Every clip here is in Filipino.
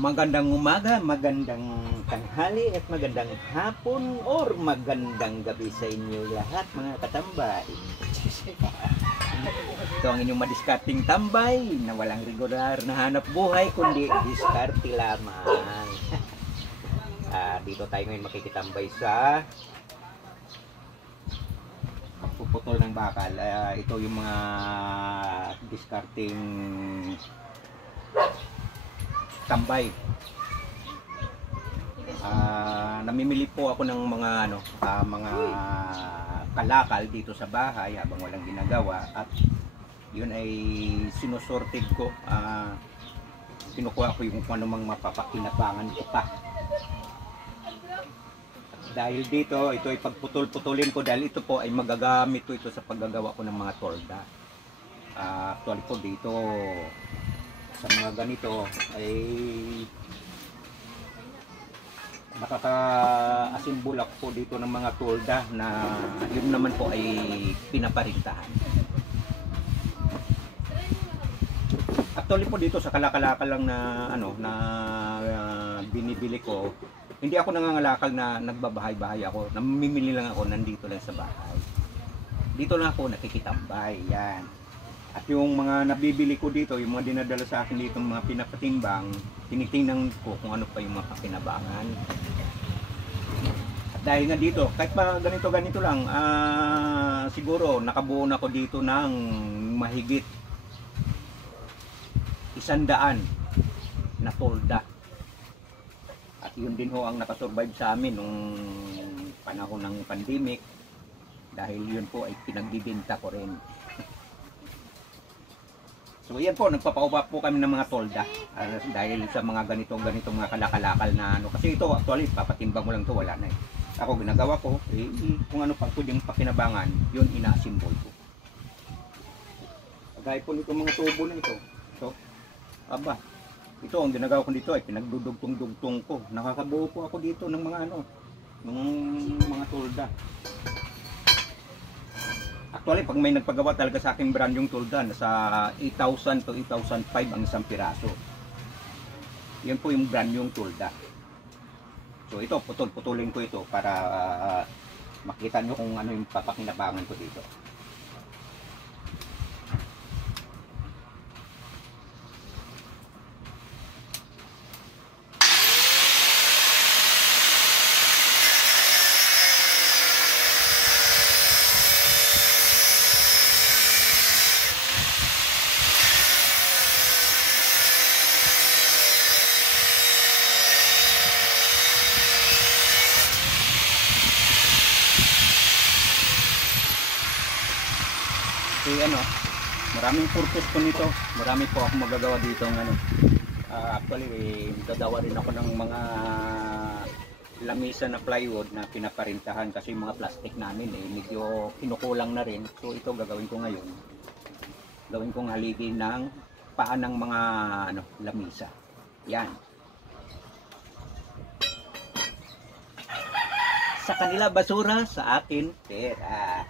Magandang umaga, magandang tanghali at magandang hapon or magandang gabi sa inyo lahat mga katambay. Ito ang inyong madiskarting tambay na walang regular na hanap buhay kundi diskarte lamang. Dito tayo ngayon makikitambay sa puputol ng bakal. Ito yung mga diskarting tambay. Namimili po ako ng mga mga kalakal dito sa bahay habang walang ginagawa, at yun ay sinusorted ko. Kinukuha ko yung kung anumang mapapakinabangan ko pa. Dahil dito, ito ay pagputol-putulin ko dahil ito po ay magagamit ko ito sa paggagawa ko ng mga tolda. Actually po dito sa mga ganito ay nakaka-asimbol ako po dito ng mga tolda na yun naman po ay pinaparintahan. Actually po dito sa kalakal lang na binibili ko, hindi ako nangangalakal na nagbabahay-bahay ako, namimili lang ako, nandito lang sa bahay. Dito lang ako nakikitambay, yan. At yung mga nabibili ko dito, yung mga dinadala sa akin dito, mga pinapatimbang, tinitingnan ko kung ano pa yung mga pakinabangan. At dahil nga dito, kahit pa ganito-ganito lang, siguro nakabuo na ako dito ng mahigit 100 na tolda. At yun din ho ang nakasurvive sa amin nung panahon ng pandemic, dahil yun po ay pinagbibenta ko rin. So yan po, nagpapaupa po kami ng mga tolda dahil sa mga ganitong mga kalakalakal na kasi ito actually papatimbang mo lang to, wala na eh. Ako ginagawa ko kung ano pang pwedeng pakinabangan, yun ina-assemble ko. Gaya po nito mga tubo na ito. So, ito ang ginagawa ko dito ay pinagdudugtong-dugtong ko. Nakakabuo po ako dito ng mga ng mga tolda. Actually, pag may nagpagawa talaga sa aking brand yung tolda, nasa 8,000 to 8,500 ang isang piraso. Yan po yung brand yung tolda. So ito, putol-putulin ko ito para makita nyo kung ano yung papakinabangan ko dito. Maraming purpose po nito. Marami po ako magagawa dito ng actually, gagawa rin ako ng mga lamisa na plywood na pinaparintahan kasi yung mga plastic namin medyo kinukulang na rin. So ito gagawin ko ngayon. Gawin kong haligi ng paan ng mga lamisa. Yan. Sa kanila basura, sa akin pera.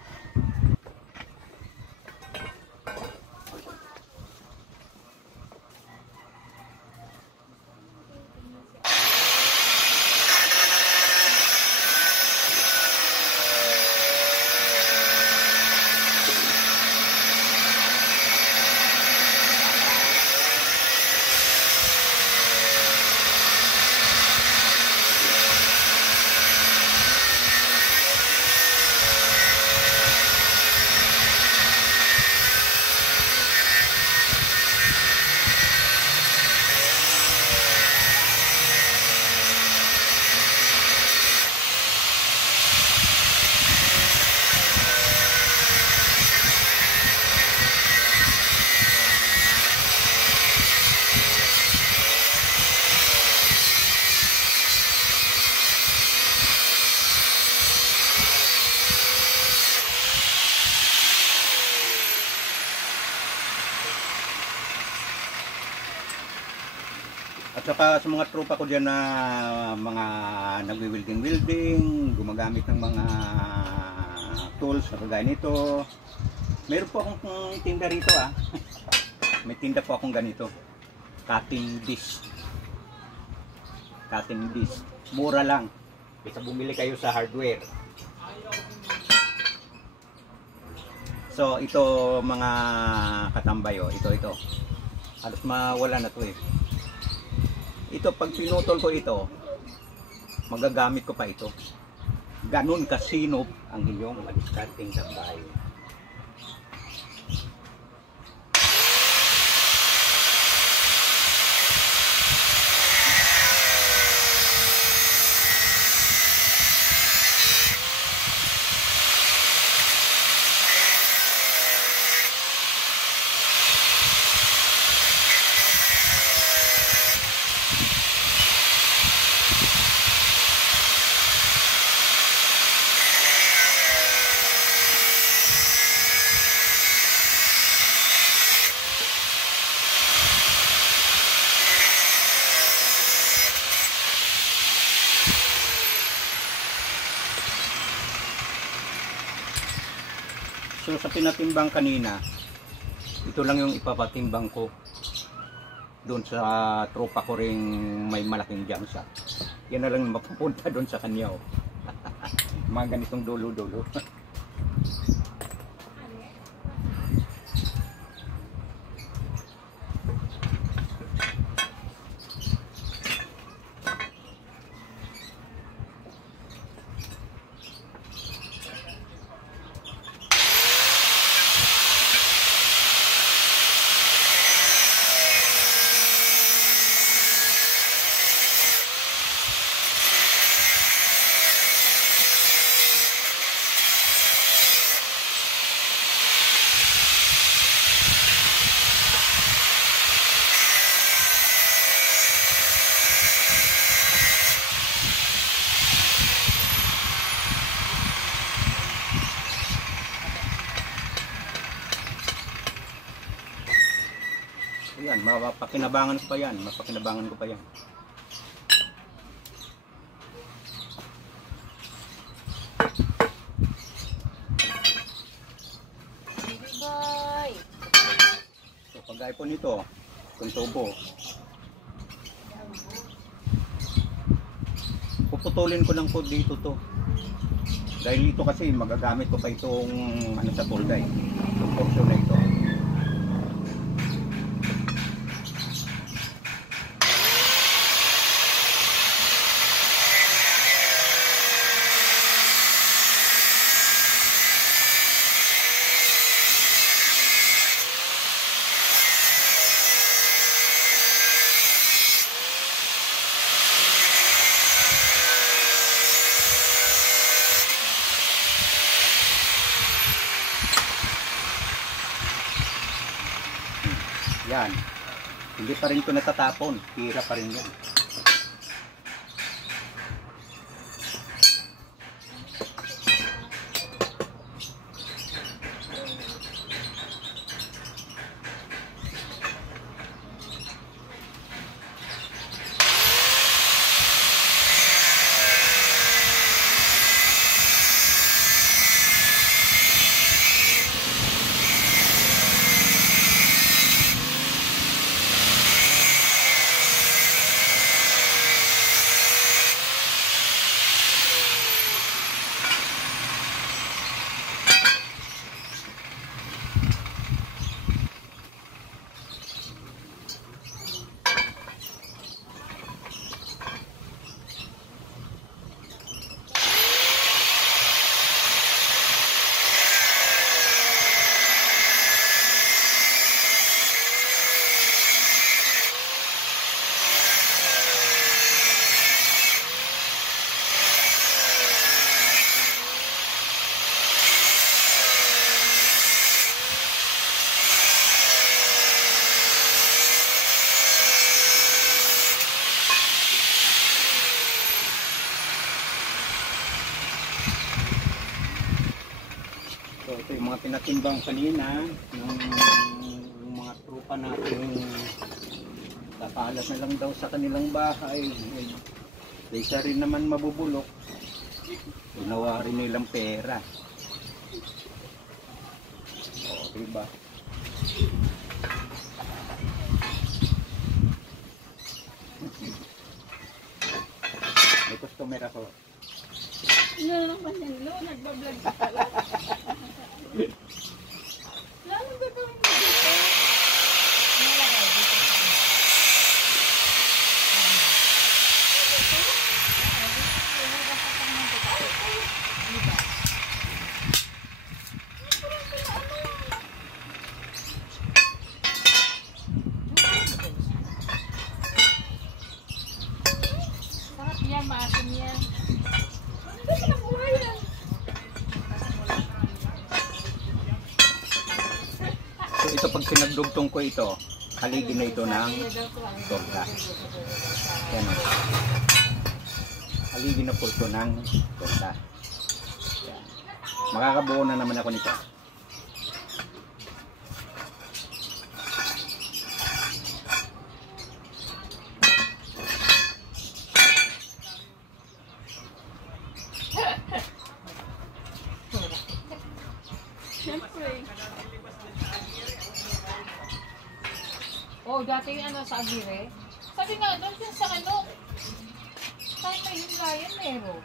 At saka sa mga tropa ko dyan na mga nagwi-welding, gumagamit ng mga tools na kagaya nito. Meron po akong tinda rito May tinda po akong ganito. Cutting disc. Cutting disc. Mura lang. Kaysa bumili kayo sa hardware. So, ito mga katambay, oh. Ito. Halos mawala na to eh. Ito, pag pinutol ko ito, magagamit ko pa ito. Ganun kasinop ang iyong discarding tambay. So sa pinatimbang kanina, ito lang yung ipapatimbang ko doon sa tropa ko ring may malaking jamsa. Yan na lang mapupunta doon sa kanya. Oh. Mga ganitong dulo-dulo. Ayan, mapakinabangan ko pa yan. Mapakinabangan ko pa yan. Baby boy! So, pagkaya po nito, itong tubo, puputulin ko lang po dito to. Dahil ito kasi magagamit ko pa itong ano sa tulday. Itong portion na ito. Yan. Hindi pa rin ito natatapon. Tira pa rin yan. So ito yung mga pinatimbang kanina, yung mga trupa natin kakaalat na lang daw sa kanilang bahay. Kaysa rin naman mabubulok, unawa rin nilang pera. O, diba? camera ko. Ano naman yan, Lo? Nagbablog ka pala. Lalo gagawin mo dito. Nalagay dito sa ano. Diba? Sarap yan, maasim yan. Ano ba sa buhay yan? So ito pag pinagdugtong ko ito, haligi na ito ng torta. Yan o. Haligi na po ito ng torta. Yan. Makakabuo na naman ako nito. Siyempre. Oh, dati yung ano sa Agire. Sabi nga, doon din sa ano. Tayo may hinggayan, meron.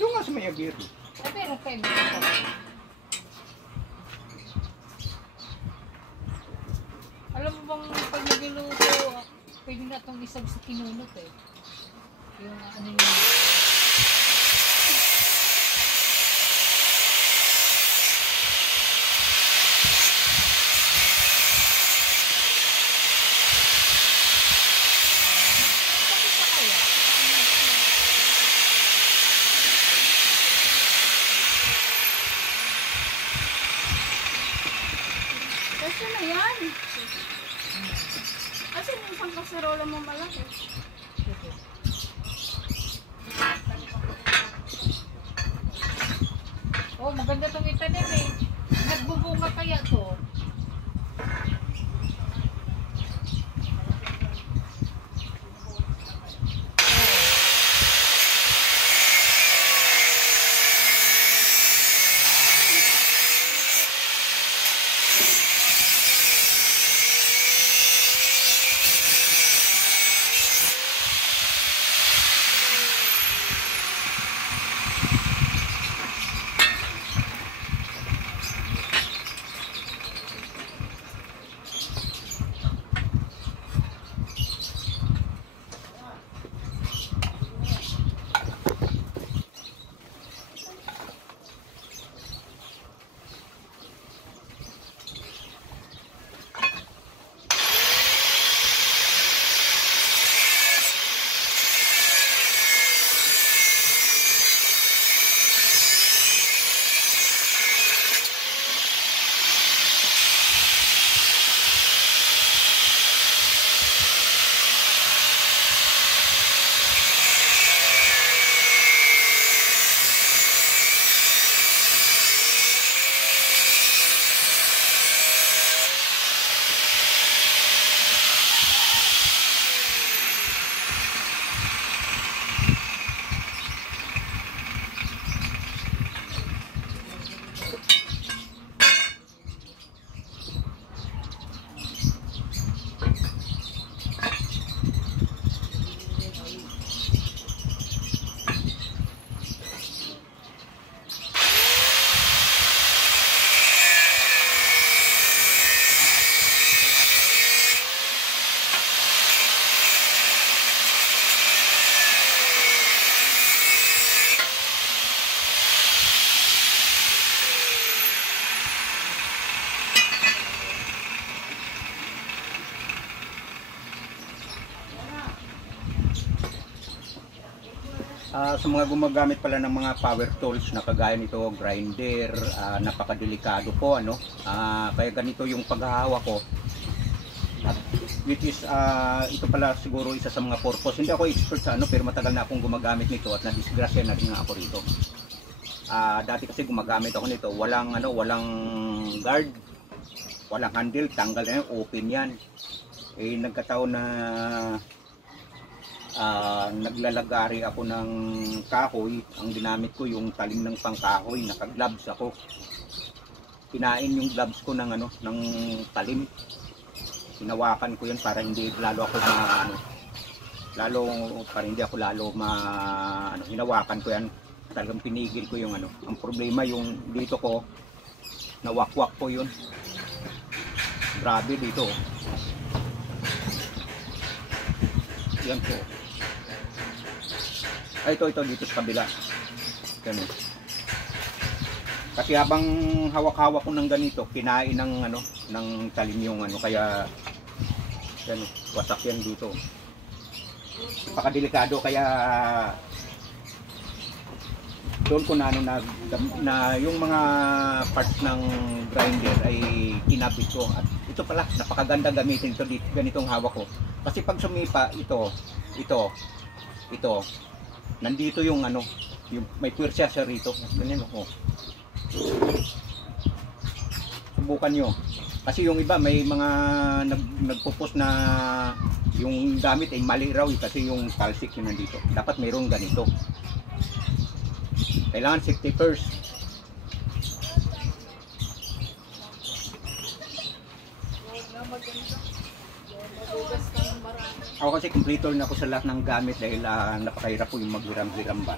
Doon nga sa may agiri. Ay, meron kayo dito. Alam mo bang pag nagluluto, pwede na itong isag sa kinunot eh. Yung ano yun. Bakit pa kaya? Kasi na yan. Kasi yung isang kaserola mo malaki. Oh, maganda itong itanim eh. Nagbubunga kaya to. Sa mga gumagamit pala ng mga power tools na kagaya nito, grinder, napakadelikado po ano. Kaya ganito yung paghahawak ko. At which is ito pala siguro isa sa mga purpose. Hindi ako expert sa ano pero matagal na akong gumagamit nito at nadisgrasya na rin ako rito. Dati kasi gumagamit ako nito, walang guard, walang handle, tanggal na yan, open yan. Eh nagkataon na naglalagari ako ng kahoy. Ang ginamit ko yung talim ng pangkahoy, naka-gloves ako. Kinain yung gloves ko ng ng talim. Hinawakan ko yan para hindi lalo ako lalo para hindi ako lalo hinawakan ko yan, talagang pinigil ko yung ang problema yung dito ko, nawakwak ko yun, grabe dito. Yan po. Ay, ito dito sa kabila. Ganun. Kasi habang hawak-hawak ko ng ganito, kinain ng ng talim yung kaya ganun, wasak yan dito. Napakadelikado, kaya doon ko na yung mga parts ng grinder ay kinabit ko. At ito pala, napakaganda gamitin ito dito, ganitong hawak ko. Kasi pag sumipa, ito, nandito yung yung may puwersa siya rito. Ganyan ako. Subukan nyo. Kasi yung iba, may mga nagpo-post na yung gamit ay mali raw kasi yung talsik yun nandito. Dapat mayroong ganito. Kailangan safety first. Ako kasi kompleto na ako sa lahat ng gamit dahil napakahirap po yung maghiram-hiram ba.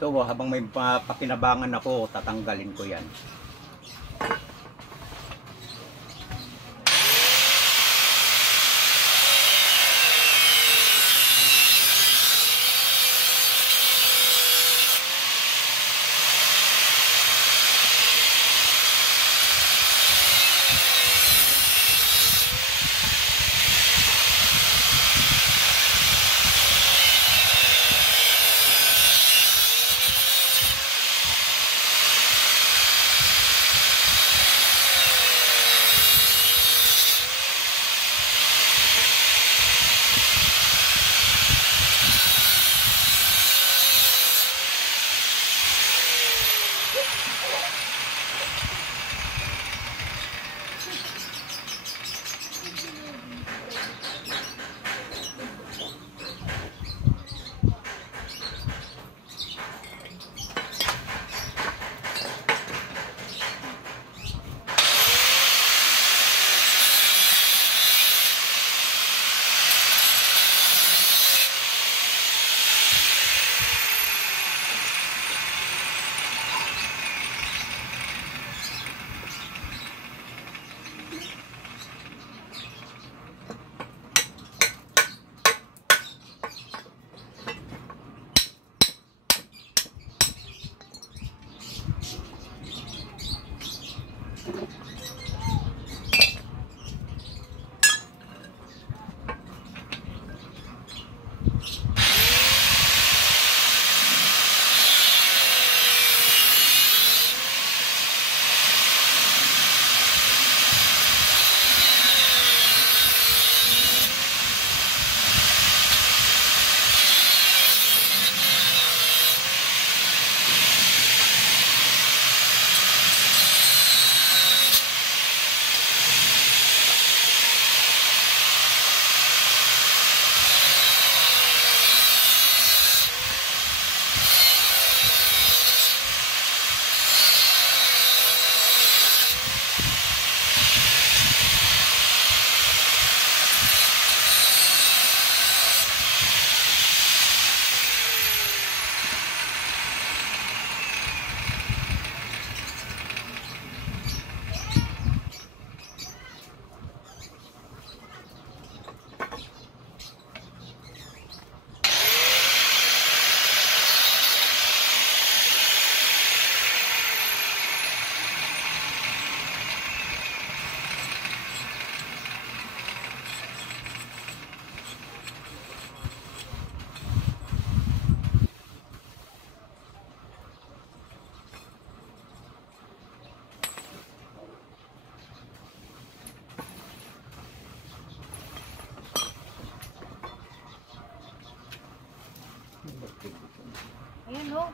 Ito, habang may pakinabangan ako, tatanggalin ko yan. Ayan o.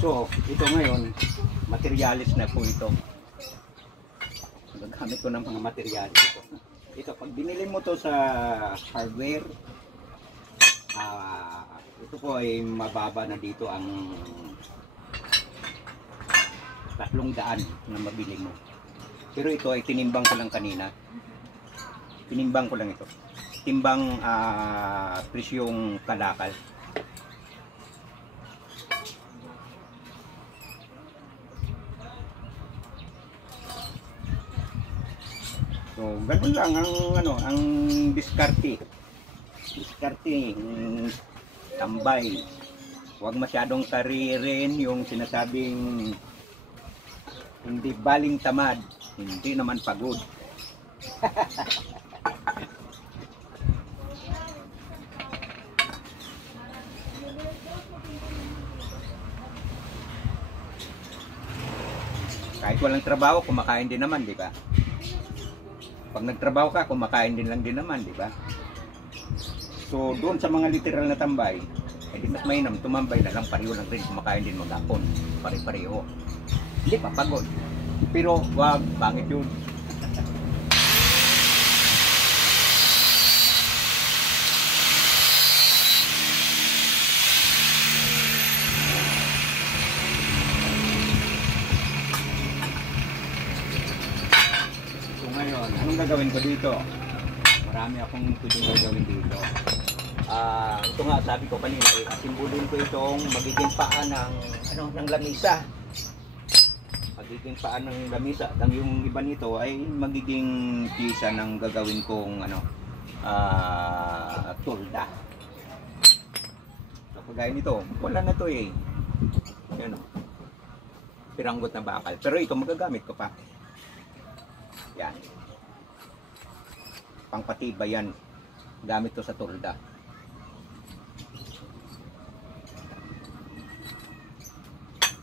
So, ito ngayon, materialis na po ito. Nagamit ko ng mga materialis ito. Ito, pag binili mo to sa hardware, ito po ay mababa na dito ang 300 na mabili mo. Pero ito ay tinimbang ko lang kanina. Tinimbang ko lang ito. Timbang presyong kalakal. So, ganun lang ang diskarte. Diskarte, tambay. Huwag masyadong karirin yung sinasabing hindi baling tamad, hindi naman pagod. walang trabaho, kumakain din naman, di ba? Pag nagtrabaho ka, kumakain din naman, di ba? So, doon sa mga literal na tambay, di mas mainam, tumambay na lang, pareho lang rin, kumakain din maghapon, pare-pareho. Hindi pa pagod. Pero, wag, pangit yun. Anong gagawin ko dito? Marami akong pwedeng gagawin dito. Ito nga sabi ko kanina, asimbulin ko itong magiging paa ng lamisa. Magiging paa ng lamisa. Ang yung iba nito ay magiging pisa ng gagawin kong tulda. So kagaya nito, wala na to eh. Yan o. Piranggot na bakal. Pero ito magagamit ko pa. Yan. Pangpatibay yan. Gamit to sa tulda.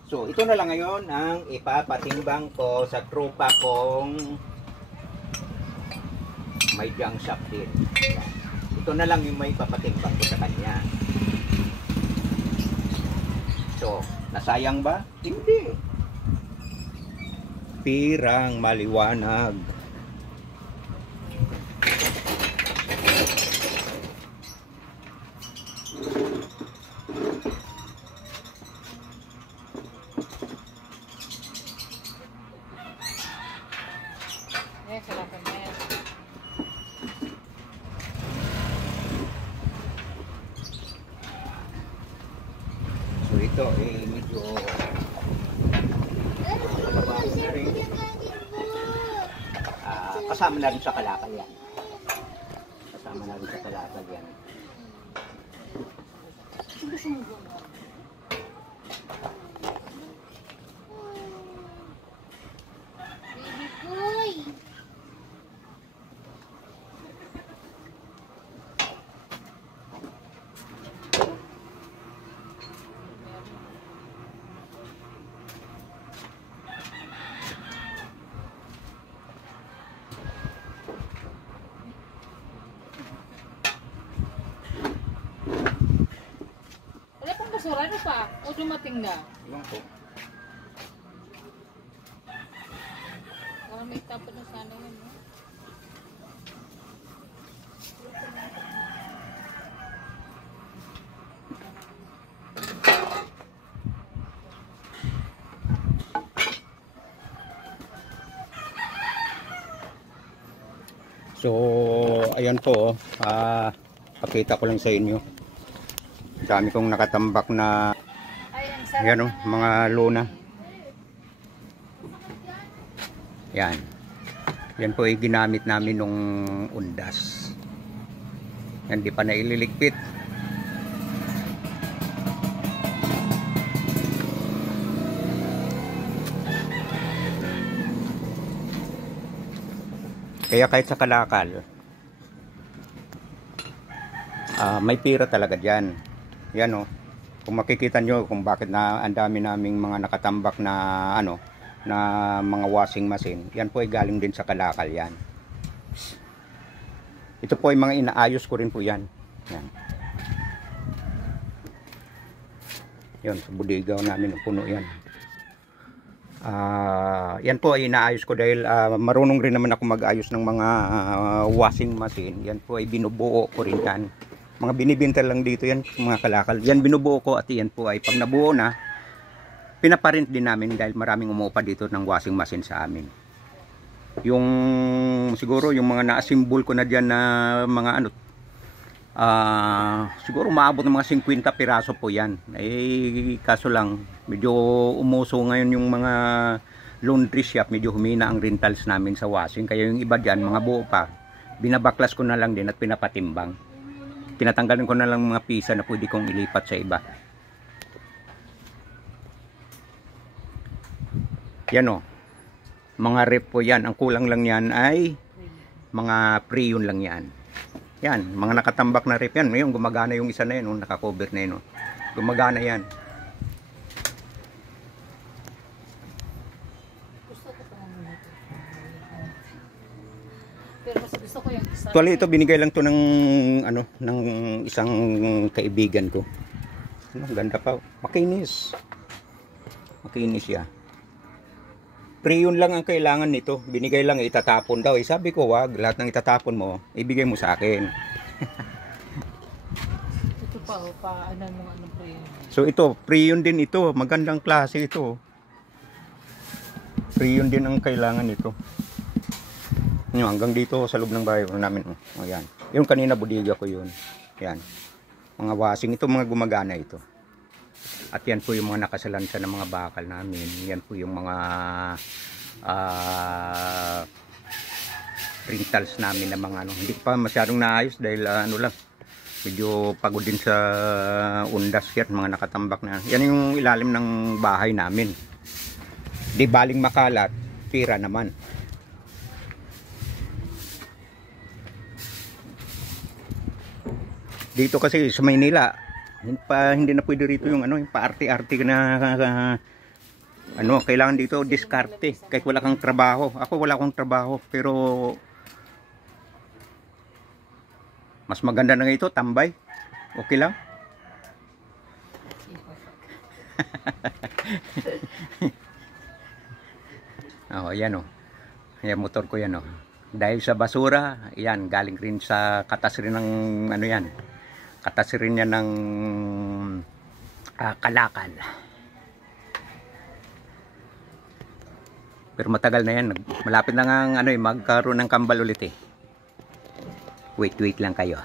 So, ito na lang ngayon ang ipapatimbang ko sa tropa kong may junk shop din. Ito na lang yung may papatimbang ko sa kanya. So, nasayang ba? Hindi. Pirang maliwanag. Salamat na yan. So ito medyo mababago na rin. Kasama na rin sa kalakal yan. Kasama na rin sa kalakal yan. Basura na pa? O dumating na? Ilang po? May tapon na sana yun, no? So, ayan po, pakita ko lang sa inyo. Dami kong nakatambak na yan, mga luna. Yan. Yan po ay ginamit namin nung undas. Yan, di pa naililigpit. Kaya kahit sa kalakal, may pira talaga dyan. Yan o. Kung makikita nyo kung bakit na ang dami naming mga nakatambak na na mga washing machine, yan po ay galing din sa kalakal yan. Ito po ay mga inaayos ko rin po yan. Yan. Yan, sa budigaw namin puno yan. Yan po ay inaayos ko dahil marunong rin naman ako mag-ayos ng mga washing machine. Yan po ay binubuo ko rin yan. Mga binibinta lang dito yan, mga kalakal. Yan binubuo ko at yan po ay pag nabuo na, pinaparent din namin dahil maraming umuupa dito ng washing machine sa amin. Yung siguro yung mga na-assemble ko na dyan na mga siguro maabot ng mga 50 piraso po yan. Kaso lang medyo umuso ngayon yung mga laundry shop, medyo humina ang rentals namin sa washing, kaya yung iba dyan mga buo pa, binabaklas ko na lang din at pinapatimbang. Tinatanggalin ko na lang mga pisa na pwede kong ilipat sa iba. Yan o, mga rep po yan. Ang kulang lang yan ay mga pre-yun lang yan. Yan, mga nakatambak na rep yan. Ngayon gumagana yung isa na yun, nakakover na yun. Gumagana yan. Gusto Actually, ito binigay lang to ng ano, ng isang kaibigan ko. Ano, ganda pa. Makinis. Makinis siya. Pre-yun lang ang kailangan nito. Binigay lang, itatapon daw. Sabi ko, wag. Lahat ng itatapon mo, ibigay mo sa akin. Ito pa, paanan mo ano pre. So ito, pre-yun din ito. Magandang klase ito. Pre-yun din ang kailangan nito. Yung hanggang dito sa loob ng bahay namin. O yan. Yung kanina bodega ko yun. Yan. Mga washing. Ito mga gumagana ito. At yan po yung mga nakasalansa ng mga bakal namin. Yan po yung mga rentals namin na mga ano. Hindi pa masyadong naayos dahil ano lang. Medyo pagod din sa undas yan. Mga nakatambak na. Yan yung ilalim ng bahay namin. Di baling makalat, pira naman. Dito kasi sa Maynila, hindi na pwede rito yung ano, yung paarte-arte na ano, kailangan dito diskarte kahit wala kang trabaho. Ako wala akong trabaho, pero mas maganda na nga ito, tambay. Okay lang. Oh, yan oh. Yan motor ko yan oh. Dahil sa basura, yan galing rin sa katas rin ng ano yan. Katas rin yan ng kalakal. Pero matagal na yan. Malapit na nga ano, magkaroon ng kambal ulit eh. Wait lang kayo.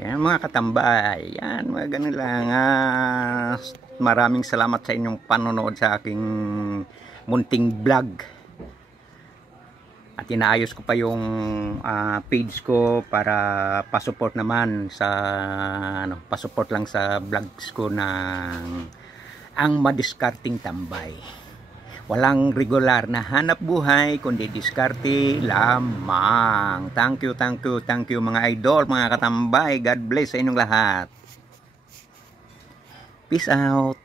Yan mga katambay. Yan mga ganun lang. Maraming salamat sa inyong panonood sa aking munting vlog. At inaayos ko pa yung page ko para pa-support naman sa ano, pa-support lang sa vlogs ko ng ang madiskarting tambay. Walang regular na hanap buhay kundi diskarte lamang. Thank you mga idol, mga katambay. God bless sa inyong lahat. Peace out.